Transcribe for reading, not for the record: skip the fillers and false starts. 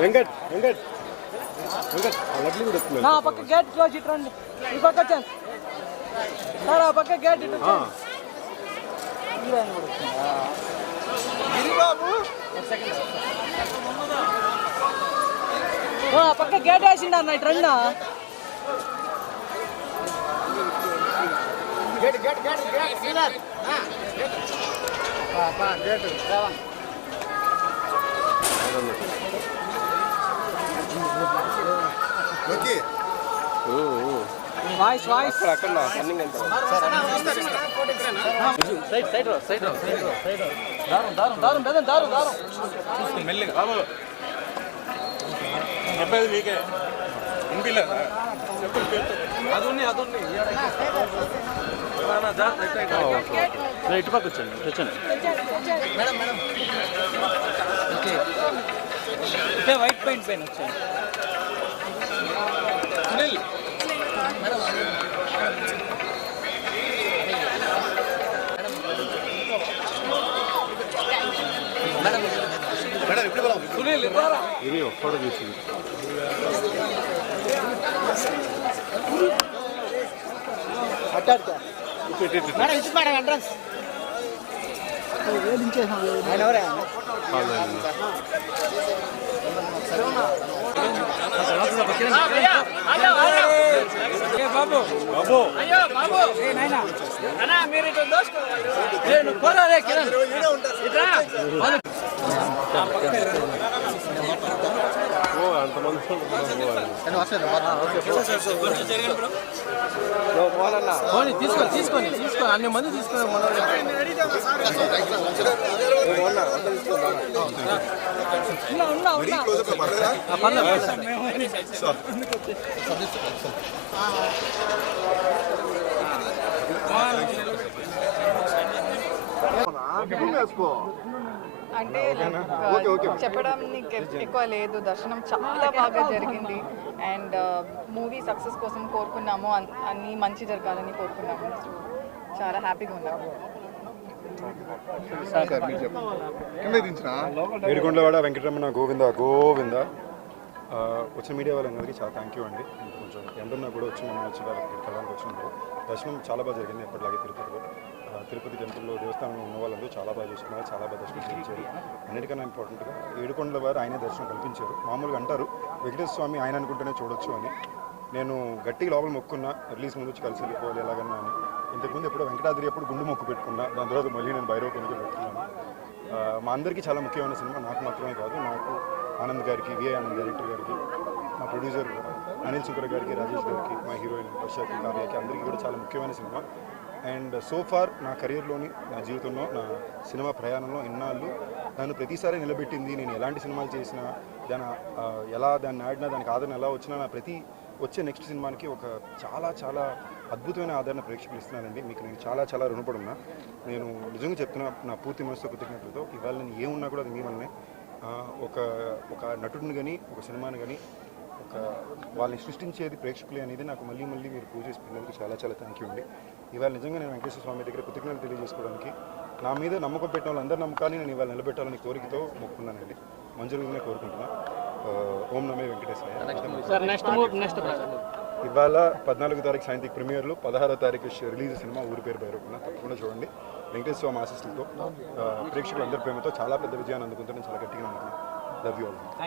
వెంకట్ వెంకట్ వెంకట్ లడ్లు కూడా వస్తుంది. నా పక్క గేట్ క్లోజ్ ఇటు రండి. ఈ పక్క వచ్చాను సార్. ఆ పక్క గేట్ ఇటు ఆ పక్క గేట్ వేసిండ అన్న. ఇటు రండి. Gate gate gate gate Sinner gate Raven okay. Voice voice అక్కడ రన్నింగ్ ఎంత సైడ్ సైడ్ రో సైడ్ రో సైడ్ రో సైడ్ రో దారం దారం దారం బెదం దారం దారం చూస్తు మెల్లిగా బాబు చెప్పేది మీకే ఇంపిలేదా చెప్పు పేరు అదున్ని ఇటు పక్క వచ్చండి తెచ్చండి మేడం మేడం. ఓకే అంటే వైట్ పెయింట్ పైన వచ్చాను. సునీల్ మేడం ఇప్పుడు సునీల్ ఇది ఒక్కడు చూసింది. మేడం ఇచ్చి మేడం ఎంట్రన్స్ ఆయన ఎవరే బాబు బాబు అయ్యో బాబు నానా మీరు ఇటు దోసుకో కోరా రే కిరణ్ ఇట్రా తీసుకొని అన్ని మంది తీసుకొని అంటే చెప్పడానికి ఎక్కువ లేదు. దర్శనం చాలా బాగా జరిగింది అండ్ మూవీ సక్సెస్ కోసం కోరుకున్నాము. అన్నీ మంచి జరగాలని కోరుకున్నాము. చాలా హ్యాపీగా ఉన్నాము. ఏడుకొండలవాడ వెంకటరమణ గోవింద గోవింద. వచ్చిన మీడియా వాళ్ళందరికీ చాలా థ్యాంక్ యూ అండి. కొంచెం ఎండన్నా కూడా వచ్చి మనం వచ్చి వాళ్ళకి కలడానికి వచ్చినప్పుడు దర్శనం చాలా బాగా జరిగింది. ఎప్పటిలాగే తిరుపతి టెంపుల్లో దేవస్థానంలో ఉన్న వాళ్ళందరూ చాలా బాగా చూసుకున్నారు, చాలా బాగా దర్శనం చేయించారు. అన్నిటికన్నా ఇంపార్టెంట్గా ఏడుకొండల వారు ఆయనే దర్శనం కల్పించారు. మామూలుగా అంటారు వెంకటేశ్వర స్వామి ఆయన అనుకుంటేనే చూడొచ్చు అని. నేను గట్టిగా లోపల మొక్కున్నా రిలీజ్ ముందు వచ్చి కలిసి వెళ్ళిపోవాలి ఎలాగన్నా అని. ఇంతకుముందు ఎప్పుడో వెంకటాద్రి ఎప్పుడు గుండు మొక్కు పెట్టుకున్నా, దాని తర్వాత మళ్ళీ నేను భైరవ కొనుక్కు పెట్టుకున్నాను. మా అందరికీ చాలా ముఖ్యమైన సినిమా. నాకు మాత్రమే కాదు, నాకు ఆనంద్ గారికి, విఐ ఆనంద్ డైరెక్టర్ గారికి, మా ప్రొడ్యూసర్ అనిల్ సుకర్ గారికి, రాజేష్ గారికి, మా హీరోయిన్ వర్షాకి, కార్యాకి అందరికీ కూడా చాలా ముఖ్యమైన సినిమా. అండ్ సో ఫార్ నా కెరియర్లోని, నా జీవితంలో, నా సినిమా ప్రయాణంలో ఇన్నాళ్ళు నన్ను ప్రతిసారి నిలబెట్టింది. నేను ఎలాంటి సినిమాలు చేసినా, దాన్ని ఆడినా, దానికి ఆదరణ ఎలా వచ్చినా, నా ప్రతి వచ్చే నెక్స్ట్ సినిమాకి ఒక చాలా చాలా అద్భుతమైన ఆదరణ ప్రేక్షకులు ఇస్తున్నానండి. మీకు నేను చాలా చాలా రుణపడి ఉన్నా. నేను నిజంగా చెప్తున్నా, నా పూర్తి మనసుతో కృతజ్ఞతలతో. ఇవాళ నేను ఏమున్నా కూడా అది మీ వల్లనే. ఒక నటుడిని కానీ, ఒక సినిమాని కానీ, వాళ్ళని సృష్టించేది ప్రేక్షకులే అనేది నాకు మళ్ళీ మీరు ప్రూవ్ చేసి పిల్లలకి చాలా చాలా థ్యాంక్ యూ అండి. ఇవాళ నిజంగా నేను వెంకటేశ్వర స్వామి దగ్గర కృతజ్ఞతలు తెలియజేసుకోవడానికి, నా మీద నమ్మకం పెట్టిన వాళ్ళందరూ నమ్మకాన్ని నేను ఇవాళ నిలబెట్టాలని కోరికతో మొక్కున్నానండి. మంజరుగునే కోరుకుంటున్నా. ఓం నమే వెంకటేశ్వర. ఇవాళ 14వ తారీఖు సాయంత్రం ప్రీమియర్లు, 16వ తారీఖు రిలీజ్ సినిమా ఊరి పేరు భైరవ. తప్పకుండా చూడండి. వెంకటేశ్వర స్వామి ఆశీస్సులతో ప్రేక్షకులందరి ప్రేమతో చాలా పెద్ద విజయాన్ని అందుకుంటారని చాలా గట్టిగా నమ్ముతున్నాను. Love you all.